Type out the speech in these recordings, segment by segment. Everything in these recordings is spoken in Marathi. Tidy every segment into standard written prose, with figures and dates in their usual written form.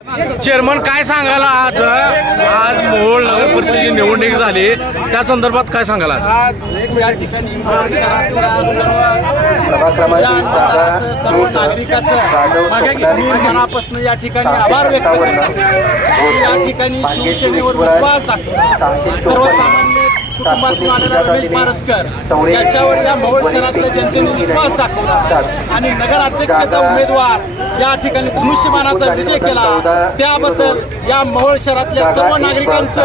चेअरमन काय सांगायला आज मोहोळ नगर परिषदेची निवडणूक झाली त्या संदर्भात काय सांगायला आज या ठिकाणी सर्व नागरिकांचं मी मनापासून या ठिकाणी आभार व्यक्त करतो। या ठिकाणी शिवसेनेवर विश्वास दाखवला सर्वसामान्य कुटुंबातून आलेला रमेश मारसकर याच्यावर या मोहोळ शहरातल्या जनतेने विश्वास दाखवला आणि नगराध्यक्षाचा उमेदवार या ठिकाणी धनुष्यबाणाचा विजय केला। त्याबद्दल या मोहोळ शहरातल्या सर्व नागरिकांचं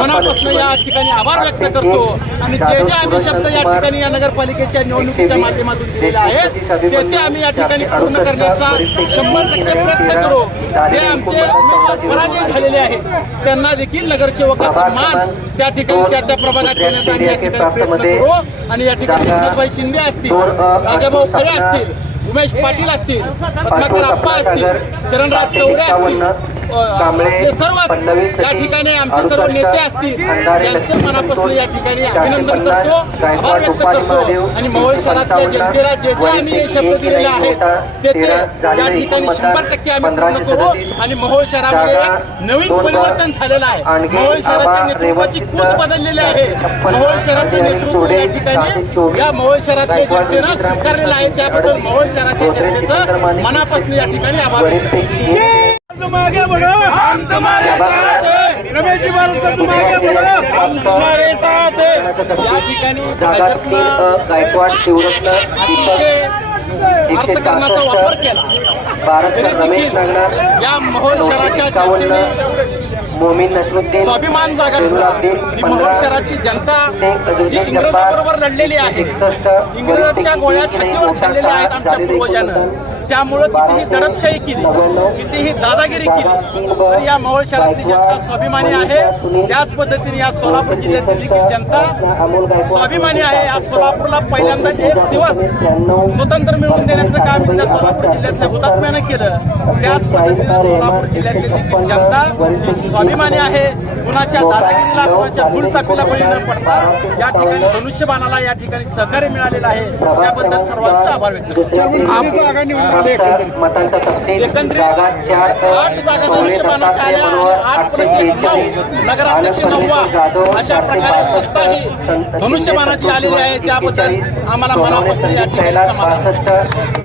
मनापासून या ठिकाणी आभार व्यक्त करतो आणि जे जे आम्ही शब्द या ठिकाणी या नगरपालिकेच्या निवडणुकीच्या माध्यमातून दिलेले आहेत ते आम्ही या ठिकाणी पूर्ण करण्याचा 100% प्रयत्न करू। जे आमचे पराजय झालेले आहेत त्यांना देखील नगरसेवकाचा मान त्या ठिकाणी त्या प्रभागात देण्याचा आम्ही या ठिकाणी प्रयत्न करू आणि या ठिकाणी एकनाथभाई शिंदे असतील, राजाभाऊ खरे असतील, उमेश पाटील असतील, पद्माकर आप्पा असतील, चरणराज चौरे असतील, हे सर्वच या ठिकाणी आमचे सर्व नेते असतील यांच्या मनापासून या ठिकाणी अभिनंदन करतो, आभार व्यक्त करतो आणि मोहोळ शहरातल्या जनतेला जे जे आम्ही शब्द दिलेले आहेत ते या ठिकाणी 100% आम्ही पूर्ण करू आणि मोहोळ शहरामध्ये नवीन परिवर्तन झालेलं आहे। मोहोळ शहराच्या नेतृत्वाची कूच बदललेली आहे। मोहोळ शहराचे नेतृत्व या ठिकाणी या मोहोळ शहरातल्या जनतेनं स्वीकारलेलं आहे। त्याबद्दल मोहोळ शहराच्या जनतेचं मनापासून या ठिकाणी आभार व्यक्त करतो। आगे बढ़ो, हम तुम्हारे साथ हैं। रमेश जी मारसकर तुम आगे बढ़ो, हम तुम्हारे साथ हैं। या ठिकाणी गायकवाड शिवरत्न अर्थकारणाचा वापर केला। रमेश नागनाथ या मोहोळ शहराच्या जनतेने मोमीन नसरुद्दीन स्वाभिमान जागा मोहोळ शहराची जनता ही इंग्रजांबरोबर लढलेली आहे। इंग्रजांच्या गोळ्या छातीवर चाललेल्या आहेत आमच्या पूर्वजांना। त्यामुळे कितीही दडपशाही केली, कितीही दादागिरी केली तर या मोहोळ शहरातली जनता स्वाभिमानी आहे। त्याच पद्धतीने या सोलापूर जिल्ह्यातली जनता स्वाभिमानी आहे। या सोलापूरला पहिल्यांदा एक दिवस स्वतंत्र मिळवून देण्याचं काम त्या सोलापूर जिल्ह्यातल्या हुतात्म्यानं केलं। त्याच पद्धतीने सोलापूर जिल्ह्यातली जनता स्वाभिमानी आहे। कुणाच्या दादागिरीला कुणाच्या फुलचाकीला बळी न पडता या ठिकाणी धनुष्यबाणाला या ठिकाणी सहकार्य मिळालेलं आहे। त्याबद्दल सर्वांचा आभार व्यक्त करतो। मतांचा तपशील एकंदरीत जागा 4 8 जागा धनुष्यबाणाच्या आल्या आणि 8 नगराध्यक्ष 9 अशा प्रकारे सत्ता ही धनुष्यबाणाची आलेली आहे। त्याबद्दल आम्हाला मनापासून या ठिकाणी समाधान